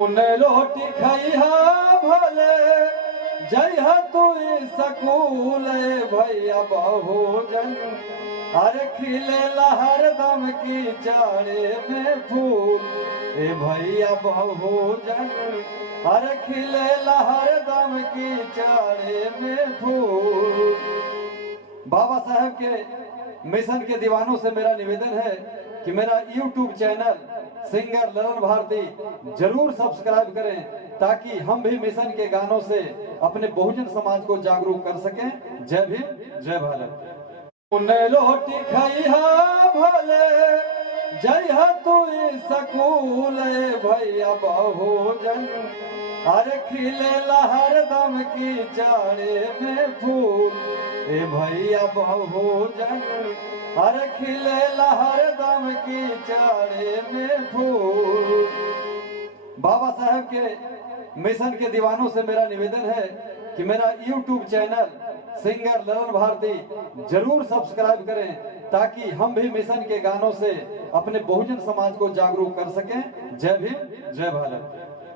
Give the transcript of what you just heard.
उन्हें रोटी खैहा भले जय तू सकूल भैया बहुजन हर खिले लहर दम की चारे में फूल ए भैया बहुजन हर खिले लहर दम की चारे में फूल। बाबा साहब के मिशन के दीवानों से मेरा निवेदन है कि मेरा YouTube चैनल सिंगर ललन भारती जरूर सब्सक्राइब करें ताकि हम भी मिशन के गानों से अपने बहुजन समाज को जागरूक कर सकें। जय भीम जय भारत। उन्हें रोटी खैहा भले जय तू सकूल भैया बहुजन हर खिले लहर दम की चारे में फूल ए भैया बहुजन हर खिले लहर दम की चारे में फूल। बाबा साहब के मिशन के दीवानों से मेरा निवेदन है कि मेरा YouTube चैनल सिंगर ललन भारती जरूर सब्सक्राइब करें ताकि हम भी मिशन के गानों से अपने बहुजन समाज को जागरूक कर सकें। जय भीम जय भारत।